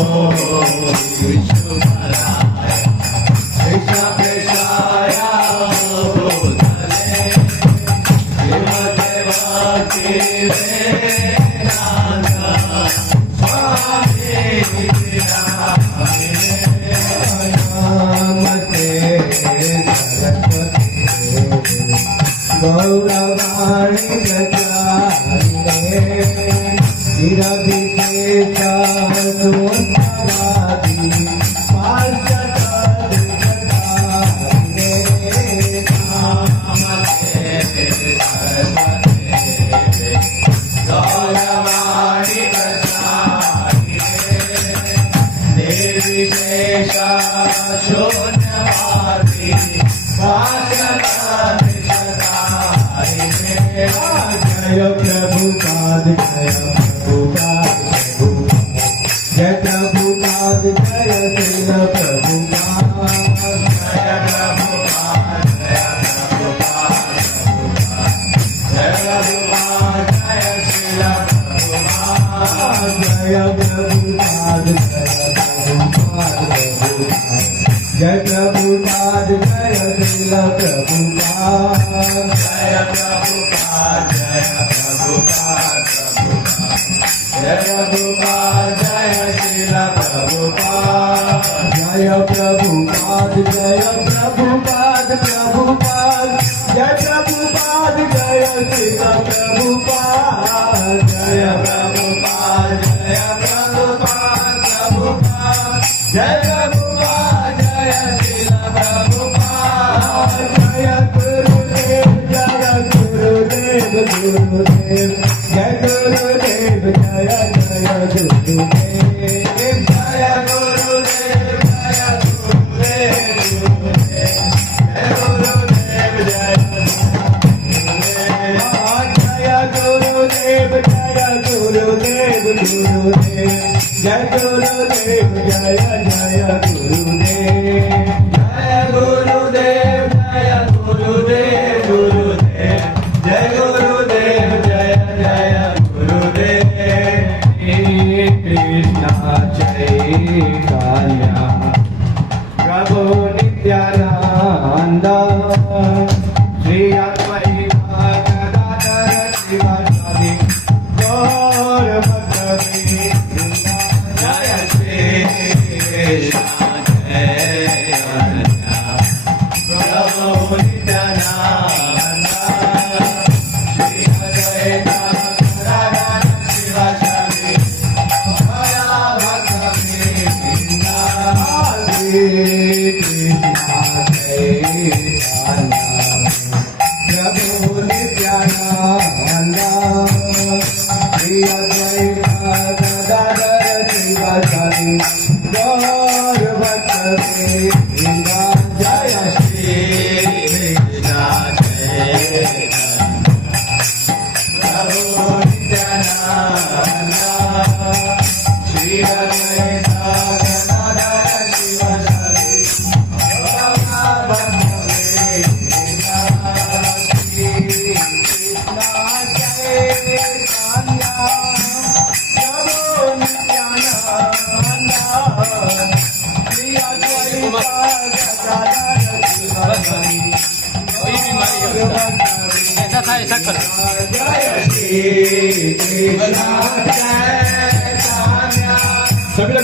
सभी लोग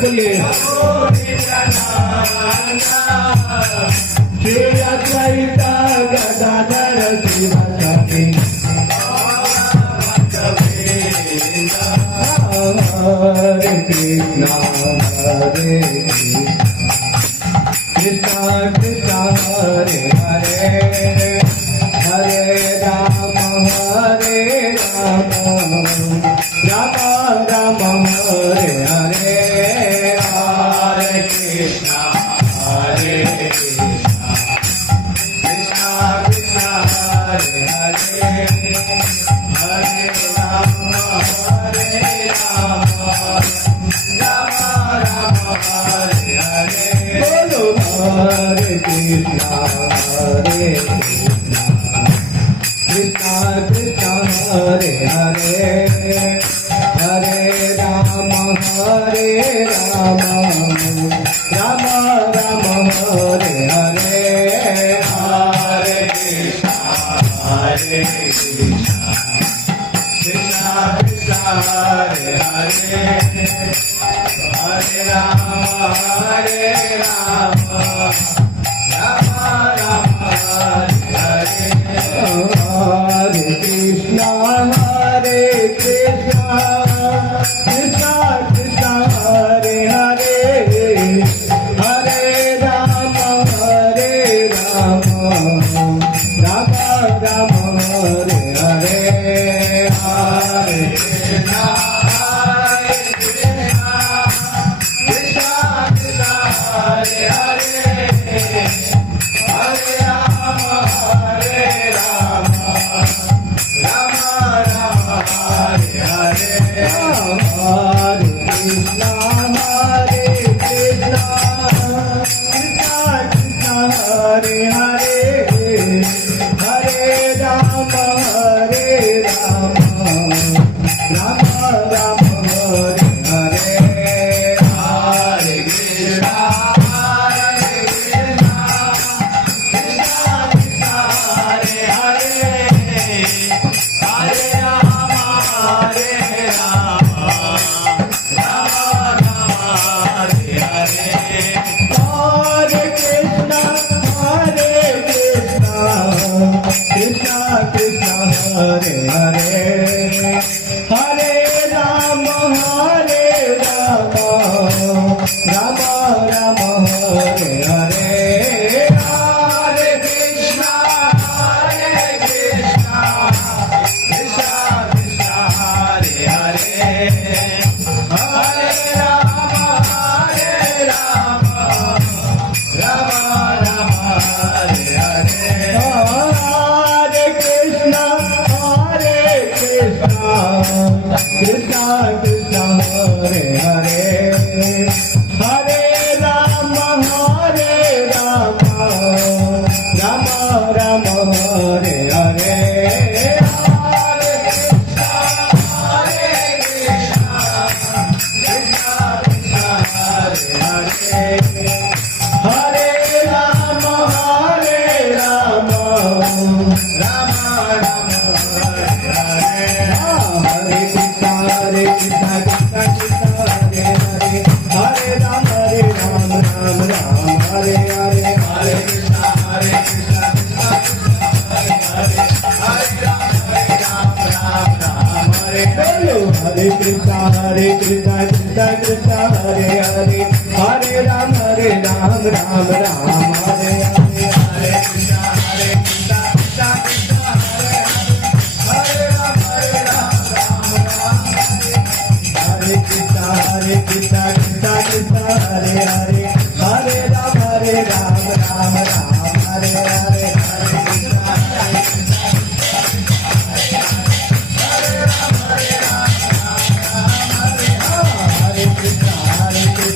बोलिए हरे कृष्णा हरे कृष्णा कृष्णा हरे हरे हरे राम राम राम हरे हरे हरे कृष्णा कृष्णा कृष्णा हरे हरे हरे राम राम राम हरे हरे बोलो हरे Krishna Krishna Krishna Hare Hare Hare Ram Rama Rama Hare Hare Hare Krishna Krishna Krishna Hare Hare Hare Rama Rama Rama Hare Hare Krishna Krishna Krishna Hare Hare Hare Rama Rama Rama Hare Hare Hare Krishna Krishna Krishna Hare Hare Hare Rama Rama Rama Hare Hare Hare Krishna Krishna Krishna Hare Hare Hare Rama Rama Rama Hare Hare Hare Krishna Krishna Krishna Hare Hare Hare Rama Rama Rama Hare Hare Hare Krishna Krishna Krishna Hare Hare Hare Rama Rama Rama Hare Hare Hare Krishna Krishna Krishna Hare Hare Hare Rama Rama Rama Hare Hare Hare Krishna Krishna Krishna Hare Hare Hare Rama Rama Rama Hare Hare Hare Krishna Krishna Krishna Hare Hare Hare Rama Rama Hare Hare Hare Krishna Krishna Hare Hare Rama Rama Hare Hare Hare Krishna Krishna Krishna Hare Hare Hare Rama Rama Hare Hare Hare Krishna Krishna Krishna Hare Hare Rama Hare Krishna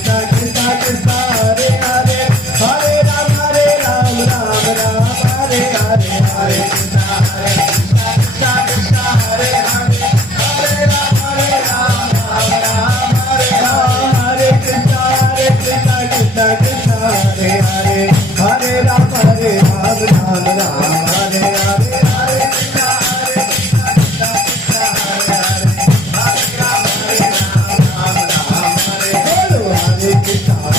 Krishna Krishna Hare Hare Hare Rama Rama Hare Hare Hare Krishna Hare Krishna Krishna Krishna Hare Hare Hare Rama Hare Hare Hare Krishna Krishna Krishna Hare Hare Hare Rama Hare Krishna Krishna Krishna Hare Hare Hare Rama Hare Hare Krishna Hare Krishna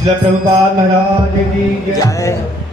Srila Prabhupada महाराज की जय। जय